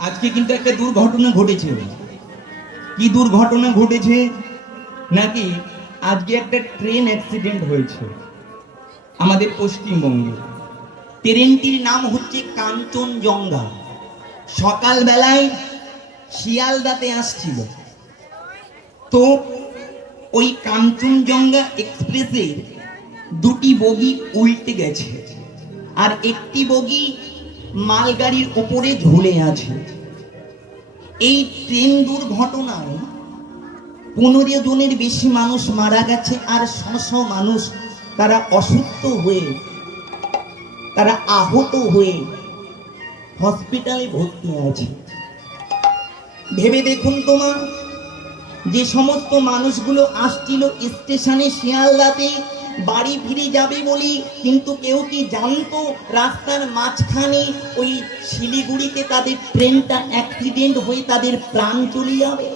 আজকে কিন্তু একটা দুর্ঘটনা ঘটেছে। কি দুর্ঘটনা ঘটেছে? নাকি আজকে একটা ট্রেন অ্যাক্সিডেন্ট হয়েছে আমাদের পশ্চিমবঙ্গে। ট্রেনটির নাম হচ্ছে কাঞ্চনজঙ্ঘা। সকালবেলায় শিয়ালদাতে আসছিল। তো ওই কাঞ্চনজঙ্ঘা এক্সপ্রেসের দুটি বগি উল্টে গেছে। আর একটি বগি মালগাড়ির উপরে ঝুলে আছে এই ট্রেন দুর্ঘটনায় পনেরো জনের বেশি মানুষ মারা গেছে আর শশ মানুষ তারা অসুস্থ হয়ে, তারা আহত হয়ে হসপিটালে ভর্তি আছে। ভেবে দেখুন তোমার যে সমস্ত মানুষগুলো আসছিল স্টেশনে শিয়ালদাতে বাড়ি ফিরে যাবে বলি, কিন্তু কেউ কি জানতো রাস্তার মাঝখানে ওই শিলিগুড়িতে তাদের ট্রেনটা অ্যাক্সিডেন্ট হয়ে তাদের প্রাণ চলে যাবে?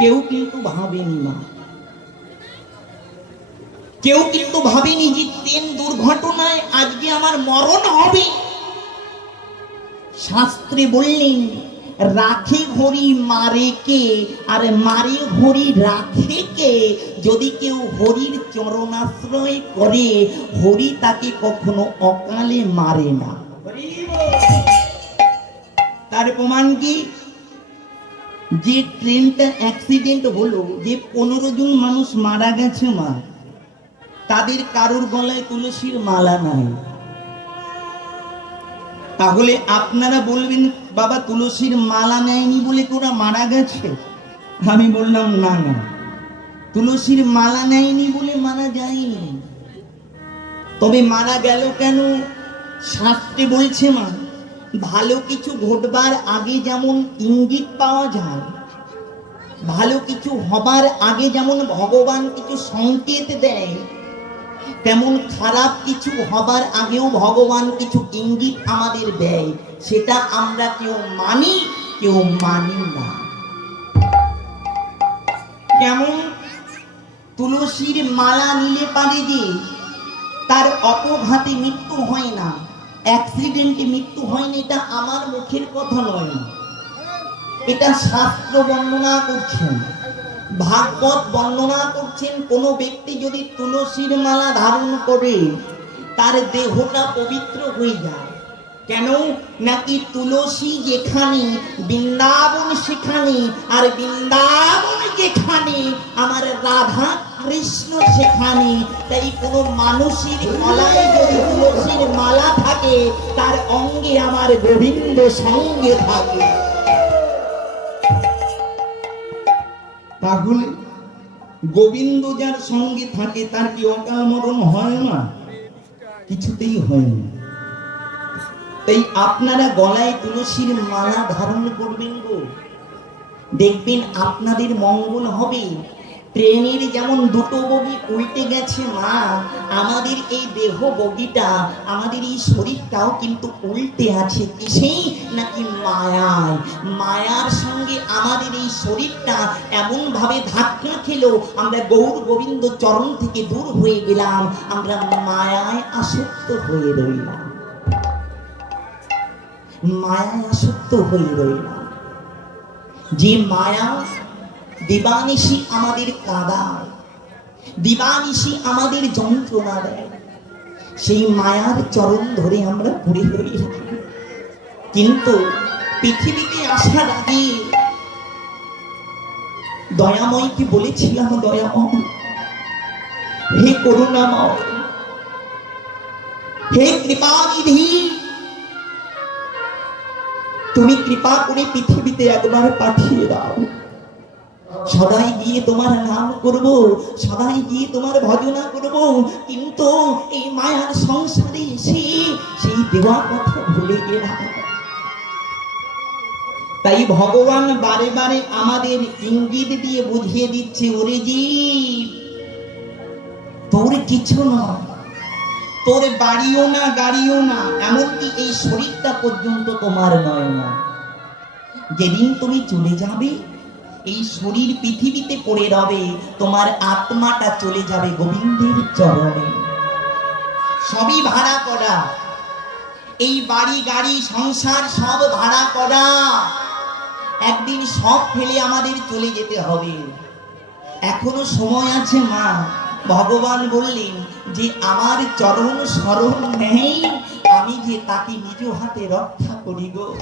কেউ কিন্তু ভাবেনি না কেউ কিন্তু ভাবেনি যে ট্রেন দুর্ঘটনায় আজকে আমার মরণ হবে। শাস্ত্রে বললেন রাখে ঘড়ি মারে কে? আর মারে ঘড়ি রাখে কে? যদি কেউ হরির চরণাশ্রয় করে, হরি তাকে কখনো অকালে মারে না। তার প্রমাণ কি? যে ট্রেনটা অ্যাক্সিডেন্ট হলো, যে পনেরো জন মানুষ মারা গেছে মা, তাদের কারোর গলায় তুলসীর মালা নাই। তাহলে আপনারা বলবেন, বাবা, তুলসীর মালা নেয়নি বলে ওরা মারা গেছে? আমি বললাম, না না। তুলসীর মালা নেয়নি বলে মারা যায়নি। তবে মারা গেল কেন? শাস্ত্রে বলছে মা, ভালো কিছু ঘটবার আগে যেমন ইঙ্গিত পাওয়া যায়, ভালো কিছু হবার আগে যেমন ভগবান কিছু সংকেত দেয় তেমন খারাপ কিছু হবার আগেও ভগবান কিছু ইঙ্গিত আমাদের দেয়। সেটা আমরা কেউ মানি কেউ মানি না। কেমন তুলসীর মালা নিলে পারে যে, তার অপঘাতে মৃত্যু হয় না অ্যাক্সিডেন্টে মৃত্যু হয় না, এটা আমার মুখের কথা নয়। এটা শাস্ত্র বর্ণনা করছেন। ভাগবত বর্ণনা করছেন, কোন ব্যক্তি যদি তুলসীর মালা ধারণ করে, তার দেহটা পবিত্র হয়ে যায়। কেন? নাকি তুলসী যেখানে, বৃন্দাবন সেখানে, আর বৃন্দাবন যেখানে, আমার রাধা কৃষ্ণ সেখানে? তাই কোনো মানুষের গলায় যদি তুলসীর মালা থাকে, তার অঙ্গে আমার গোবিন্দ সঙ্গে থাকে। তাহলে গোবিন্দ যার সঙ্গে থাকে, তার কি অকাল মরণ হয় না কিছুতেই হয় না। তাই আপনারা গলায় তুলসীর মালা ধারণ করবেন গো। দেখবেন আপনাদের মঙ্গল হবে। ট্রেনের যেমন দুটো বগি উল্টে গেছে মা, আমাদের এই দেহ বগিটা, আমাদের এই শরীরটাও কিন্তু উল্টে আছে কিসেই? নাকি মায়ায় মায়ার সঙ্গে আমাদের এই শরীরটা এমনভাবে ধাক্কা খেলো, আমরা গৌর গোবিন্দ চরণ থেকে দূর হয়ে গেলাম, আমরা মায়ায় আসক্ত হয়ে রইলাম। মায়ায় আসক্ত হয়ে রইলাম। যে মায়া দিবানিশি আমাদের কাদায়, দিবানিশি আমাদের যন্ত্রণা দেয় সেই মায়ার চরণ ধরে আমরা পড়ে রইলাম কিন্তু পৃথিবীতে আসার আগে দয়াময়কে বলেছিলাম, দয়াময়, হে করুণাময়, হে কৃপানিধি, তুমি কৃপা করে পৃথিবীতে একবার পাঠিয়ে দাও। সদাই গিয়ে তোমার নাম করব, সদাই গিয়ে তোমার ভজনা করব। কিন্তু এই মায়ার সংসারে এসে সেই দেওয়া কথা ভুলে গেলাম। তাই ভগবান বারে বারে আমাদের ইঙ্গিত দিয়ে বুঝিয়ে দিচ্ছে, ওরে জীব, তোর কিছু নয়। তোর বাড়িও না, গাড়িও না, এমনকি এই শরীরটা পর্যন্ত তোমার নয় না। যেদিন তুমি চলে যাবে এই শরীর পৃথিবীতে পড়ে রবে, তোমার আত্মাটা চলে যাবে গোবিন্দের চরণে। সবই ভাড়া করা। এই বাড়ি, গাড়ি, সংসার সব ভাড়া করা। একদিন সব ফেলে আমাদের চলে যেতে হবে। এখনও সময় আছে মা। ভগবান বললেন যে, আমার চরণ স্মরণ নেই, আমি যে তাকে নিজ হাতে রক্ষা করি গো।